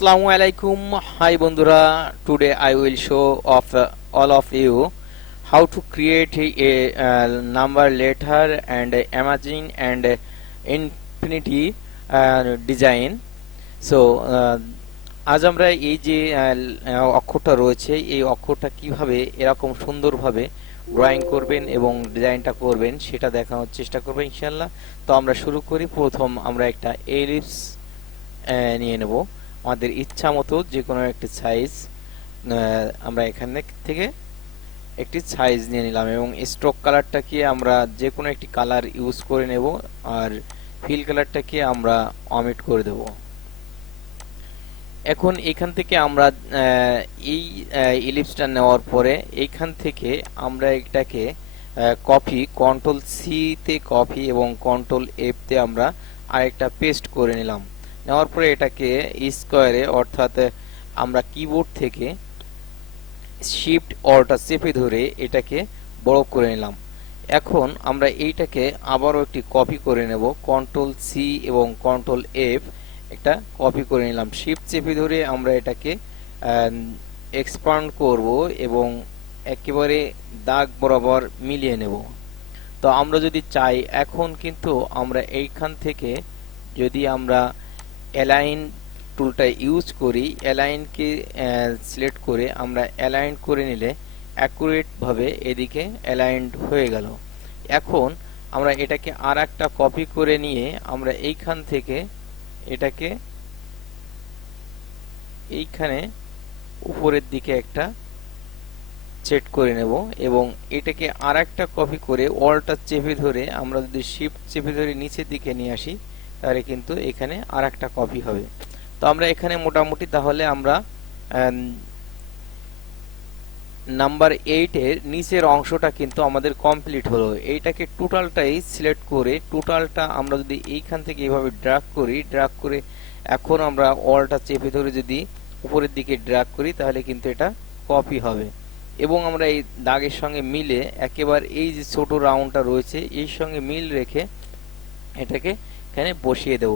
Assalamu alaikum. Hi Bondura. Today I will show of all of you how to create a number letter and imagine and infinity design. So আজ আমরা এই যে অক্ষরটা রয়েছে এই অক্ষরটা কিভাবে এরকম সুন্দরভাবে ড্রয়িং করবেন এবং ডিজাইনটা করবেন সেটা দেখানোর চেষ্টা করব ইনশাআল্লাহ। তো আমরা শুরু করি। প্রথম আমরা একটা এলিপস নিয়ে নেব আমাদের ইচ্ছা মতো যে কোনো একটি সাইজ। আমরা এখান থেকে একটি সাইজ নিয়ে নিলাম এবং স্ট্রোক কালারটাকে আমরা যে কোনো একটি কালার ইউজ করে নেব আর ফিল কালারটাকে আমরা অমিট করে দেব। এখন এখান থেকে আমরা এই ইলিপসটা নেওয়ার পরে এইখান থেকে আমরা এটাকে কপি কন্ট্রোল সি তে কপি এবং কন্ট্রোল এফ তে আমরা আরেকটা পেস্ট করে নিলাম। নেওয়ার পরে এটাকে স্কয়ারে অর্থাৎ আমরা কিবোর্ড থেকে শিফট অল্টা চেপে ধরে এটাকে বড় করে নিলাম। এখন আমরা এইটাকে আবারও একটি কপি করে নেব কন্ট্রোল সি এবং কন্ট্রোল এফ একটা কপি করে নিলাম। শিফট চেপে ধরে আমরা এটাকে এক্সপান্ড করব এবং একেবারে দাগ বরাবর মিলিয়ে নেব। তো আমরা যদি চাই এখন কিন্তু আমরা এইখান থেকে যদি আমরা অ্যালাইন টুলটা ইউজ করি, অ্যালাইনকে সিলেক্ট করে আমরা অ্যালাইন করে নিলে অ্যাকুরেট ভাবে এদিকে অ্যালাইনড হয়ে গেল। এখন আমরা এটাকে আর একটা কপি করে নিয়ে আমরা এইখান থেকে এটাকে এইখানে উপরের দিকে একটা সেট করে নেব এবং এটাকে আর একটা কপি করে অল্টা চেপে ধরে আমরা যদি শিফট চেপে ধরে নিচের দিকে নিয়ে আসি তাহলে কিন্তু এখানে আর একটা কপি হবে। তো আমরা এখানে মোটামুটি তাহলে আমরা নাম্বার 8 এর নিচের অংশটা কিন্তু আমাদের কমপ্লিট হলো। এইটাকে টোটালটাই সিলেক্ট করে টোটালটা আমরা যদি এইখান থেকে এইভাবে ড্র্যাগ করি, ড্র্যাগ করে এখন আমরা অল্টা চেপে ধরে যদি উপরের দিকে ড্র্যাগ করি তাহলে কিন্তু এটা কপি হবে এবং আমরা এই দাগের সঙ্গে মিলে একেবারে এই যে ছোট রাউন্ডটা রয়েছে এর সঙ্গে মিল রেখে এটাকে এখানে বসিয়ে দেব।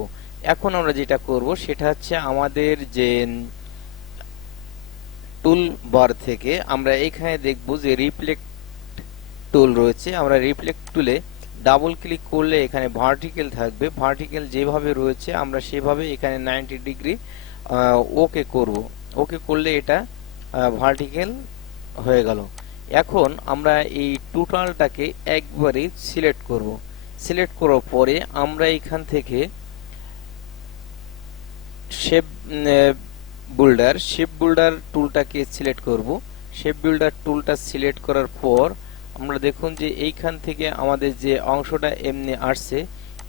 এখন আমরা যেটা করব সেটা হচ্ছে আমাদের যে টুল বার থেকে আমরা এখানে দেখব যে রিফ্লেক্ট টুল রয়েছে। আমরা রিফ্লেক্ট টুলে ডাবল ক্লিক করলে এখানে ভার্টিক্যাল থাকবে। ভার্টিক্যাল যেভাবে রয়েছে আমরা সেভাবে এখানে 90 ডিগ্রি ওকে করব। ওকে করলে এটা ভার্টিক্যাল হয়ে গেল। এখন আমরা এই টোটালটাকে একবারে সিলেক্ট করব। সিলেক্ট করার পরে আমরা এখান থেকে শেপ বিল্ডার টুলটাকে সিলেক্ট করব। শেপ বিল্ডার টুলটা সিলেক্ট করার পর আমরা দেখুন যে এইখান থেকে আমাদের যে অংশটা এমনি আসছে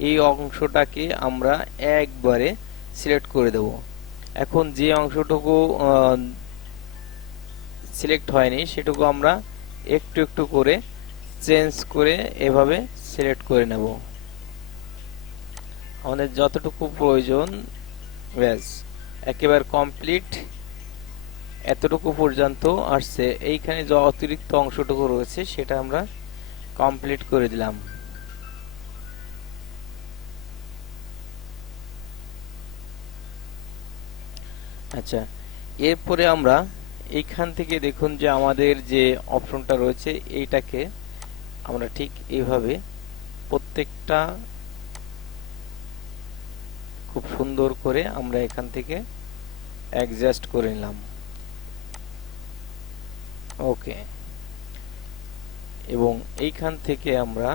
এই অংশটাকে আমরা একবারে সিলেক্ট করে দেব। এখন যে অংশটুকু সিলেক্ট হয়নি সেটুকু আমরা একটু একটু করে চেঞ্জ করে এভাবে সিলেক্ট করে নেব। আমাদের যতটুকু প্রয়োজন ব্যাস একেবারে কমপ্লিট এতটুকু পর্যন্ত আসছে। এইখানে যে অতিরিক্ত অংশটুকু রয়েছে সেটা আমরা কমপ্লিট করে দিলাম। আচ্ছা, এরপরে আমরা এইখান থেকে দেখুন যে আমাদের যে অপশনটা রয়েছে এইটাকে আমরা ঠিক এইভাবে প্রত্যেকটা খুব সুন্দর করে আমরা এখান থেকে অ্যাডজাস্ট করে নিলাম। ওকে, এবং এইখান থেকে আমরা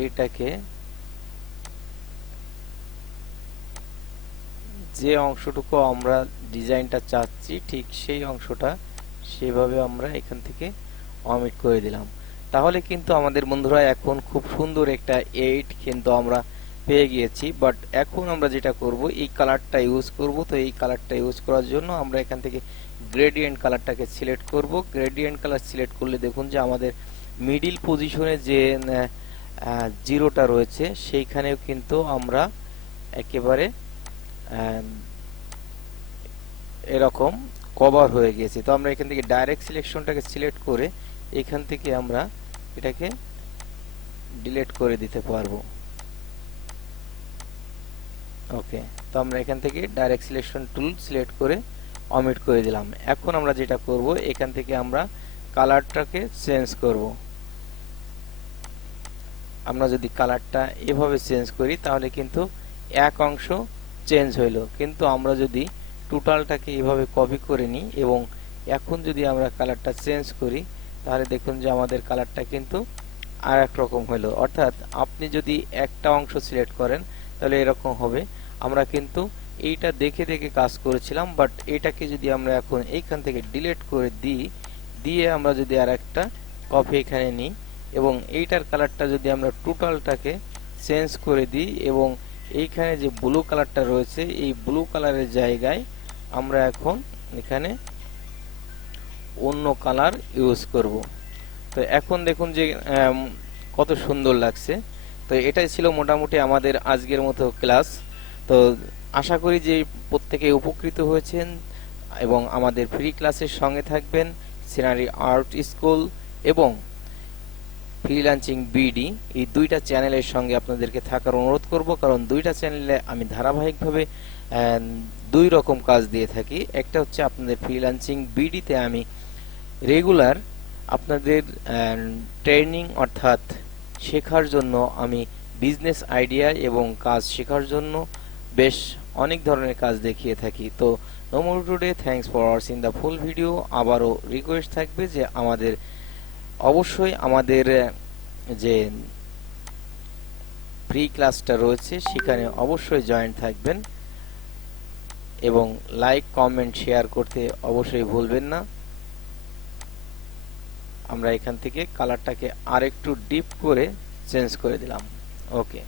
এইটাকে যে অংশটুকু আমরা ডিজাইনটা চাচ্ছি ঠিক সেই অংশটা সেভাবে আমরা এখান থেকে অমিট করে দিলাম। তাহলে কিন্তু আমাদের বন্ধুরা এখন খুব সুন্দর একটা 8 কিন্তু আমরা পেয়ে গিয়েছি। বাট এখন আমরা যেটা করব এই কালারটা ইউজ করব। তো এই কালারটা ইউজ করার জন্য আমরা এখান থেকে গ্রেডিয়েন্ট কালারটাকে সিলেক্ট করব। গ্রেডিয়েন্ট কালার সিলেক্ট করলে দেখুন যে আমাদের মিডিল পজিশনে যে জিরোটা রয়েছে সেইখানেও কিন্তু আমরা একেবারে এরকম কভার হয়ে গেছে। তো আমরা এখান থেকে ডাইরেক্ট সিলেকশনটাকে সিলেক্ট করে এখান থেকে আমরা এটাকে ডিলিট করে দিতে পারবো। ওকে, তো আমরা এখান থেকে ডাইরেক্ট সিলেকশন টুল সিলেক্ট করে অমিট করে দিলাম। এখন আমরা যেটা করব, এখান থেকে আমরা কালারটাকে চেঞ্জ করব। আমরা যদি কালারটা এভাবে চেঞ্জ করি তাহলে কিন্তু এক অংশ চেঞ্জ হইল, কিন্তু আমরা যদি টোটালটাকে এভাবে কপি করে নিই এবং এখন যদি আমরা কালারটা চেঞ্জ করি তাহলে দেখুন যে আমাদের কালারটা কিন্তু আর এক রকম হলো। অর্থাৎ আপনি যদি একটা অংশ সিলেক্ট করেন তাহলে এরকম হবে। আমরা কিন্তু এইটা দেখে দেখে কাজ করেছিলাম, বাট এটাকে যদি আমরা এখন এইখান থেকে ডিলিট করে দিই, দিয়ে আমরা যদি আর একটা কপি এখানে নিই এবং এইটার কালারটা যদি আমরা টোটালটাকে চেঞ্জ করে দিই এবং এইখানে যে ব্লু কালারটা রয়েছে এই ব্লু কালারের জায়গায় আমরা এখন এখানে অন্য কালার ইউজ করব। তো এখন দেখুন যে কত সুন্দর লাগছে। তো এটাই ছিল মোটামুটি আমাদের আজকের মতো ক্লাস। তো আশা করি যে প্রত্যেকে উপকৃত হয়েছেন এবং আমাদের ফ্রি ক্লাসের সঙ্গে থাকবেন। সিনারি আর্ট স্কুল এবং ফ্রিল্যান্সিং বিডি এই দুইটা চ্যানেলের সঙ্গে আপনাদেরকে থাকার অনুরোধ করব, কারণ দুইটা চ্যানেলে আমি ধারাবাহিকভাবে দুই রকম কাজ দিয়ে থাকি। একটা হচ্ছে আপনাদের ফ্রিল্যান্সিং বিডিতে আমি রেগুলার আপনাদের ট্রেনিং অর্থাৎ শেখার জন্য আমি বিজনেস আইডিয়া এবং কাজ শেখার জন্য বেশ অনেক ধরনের কাজ দেখিয়ে থাকি। তো no more today, thanks for watching the full video. আবারও রিকোয়েস্ট থাকবে যে অবশ্যই আমাদের যে ফ্রি ক্লাসটা রয়েছে সেখানে অবশ্যই জয়েন থাকবেন এবং লাইক কমেন্ট শেয়ার করতে অবশ্যই ভুলবেন না। আমরা এখান থেকে কালারটাকে আরেকটু ডিপ করে চেঞ্জ করে দিলাম। ওকে।